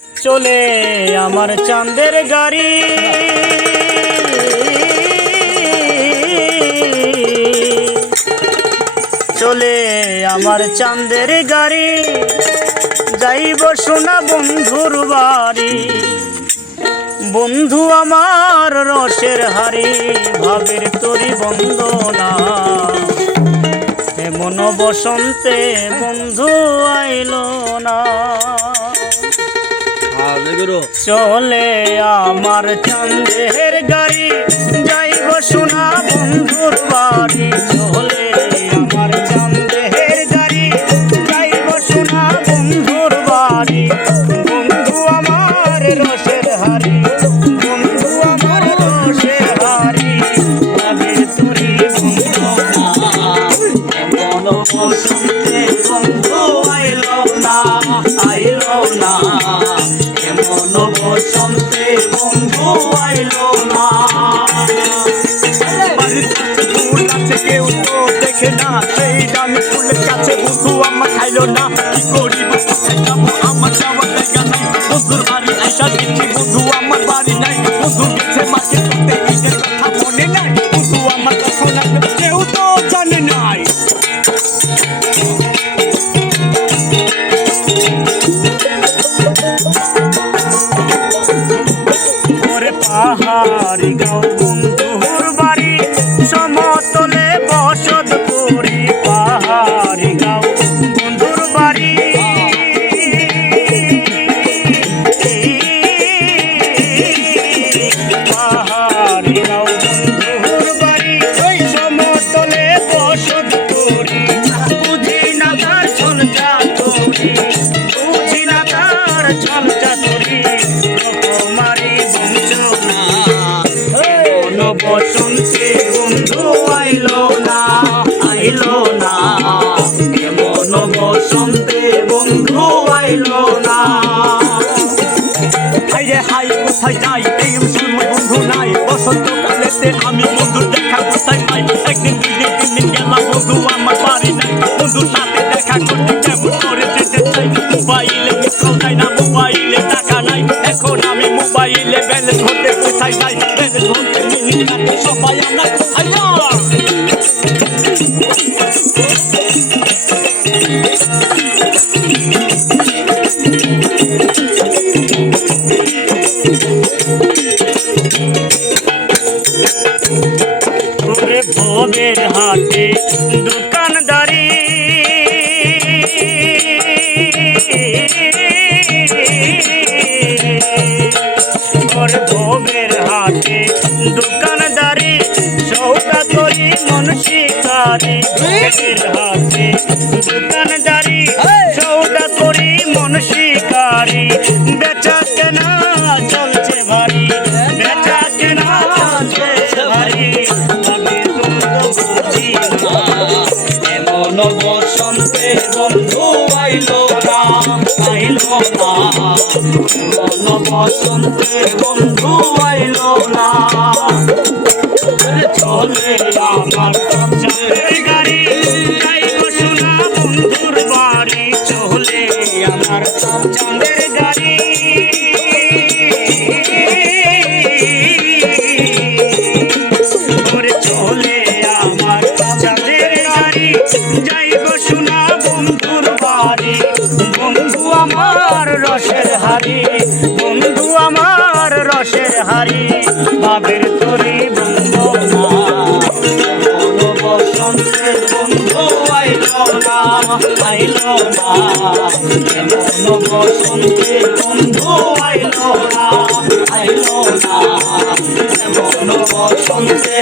চলে আমার চাঁদের গাড়ি, চলে আমার চাঁদের গাড়ি, যাইব সোনা বন্ধুর বাড়ি। বন্ধু আমার রসের হাড়ি, ভাবের তরি বন্দনা, এমন বসন্তে বন্ধু আইল না। চলে আমার চাঁদের গাড়ি, যাইব সোনা বন্ধুর বাড়ি। চলে আমার চাঁদের গাড়ি, যাইব সোনা বন্ধুর বাড়ি। বন্ধু আমার রসের হাড়ি, বন্ধু আমার রসের হাড়ি, ভাবের তরি বন্দনা, এমন বসন্তে বন্ধু আইল না, আইল না, এমন বসন্তে বন্ধু আইল না। বাড়ির কাছে ফুল আছে কেউ তো দেখে না, সেই দামি ফুলের কাছে বন্ধু আমার খাইল না। কি করিব যাবো আমার যাওয়ার জায়গা নাই, বন্ধুর বাড়ি আইসা দেখি বন্ধু আমার বাড়ি নাই। বন্ধু গেছে মাকে করতে, ঈদের কথা মনে নাই, বন্ধু আমার কখন আসবে কেউ তো জানে নাই। পাহাড়ি গাঁও বন্ধুর বাড়ি, সমতলে বসত করি। পাহাড়ি গাঁও বন্ধুর বাড়ি, পাহাড়ি গাঁও বন্ধুর বাড়ি, সমতলে বসত করি। বুঝি না তার ছল চাতুরি, বুঝি না তার ছল চাতুরি, বসন্তে বন্ধু আইল না, আইল না, এমন বসন্তে বন্ধু আইল না। হাইরে হাই কোথায় যাই এই সময় বন্ধু নাই, বসন্তকালেতে আমি বন্ধুর দেখা কোথায় পাই। একদিন দুই দিন তিন দিন গেলাম বন্ধু আমার বাড়ি নাই, বন্ধুর সাথে দেখা করতে কেমন করে যেতে চাই। মোবাইলে মিসকল যায় না, মোবাইলে টাকা নাই, এখন আমি মোবাইলে ব্যালেন্স ভরতে কোথায় যাই। ব্যালেন্স ভরতে মিনিট কাটে সবাই আমরা কোথায় যাই। ভোগের হাতে দোকানদারি, ভোগের হাতে দোকানদারি, সৌদা করি মন শিকারি। ভোগের হাতে দোকানদারি, সৌদা করি মন শিকারি। বেচা কেনা চলছে ভারী, বেচা কেনা চলছে ভারী, এমন বসন্তে বন্ধু আইল না, আইল না, এমন বসন্তে বন্ধু আইল না। চলে আমার চাঁদের গাড়ি, যাইব সোনা বন্ধুর বাড়ি। চলে আমার চাঁদের গাড়ি, চলে আমার চাঁদের গাড়ি, যাইব সোনা বন্ধুর বাড়ি। বন্ধু আমার রসের হাড়ি, বন্ধু আমার রসের হাড়ি, ভাবের তরি বন্দনা, এমন বসন্তে বন্ধু আইল না, আইল না, এমন বসন্তে বন্ধু আইল না, আইল না, এমন বসন্তে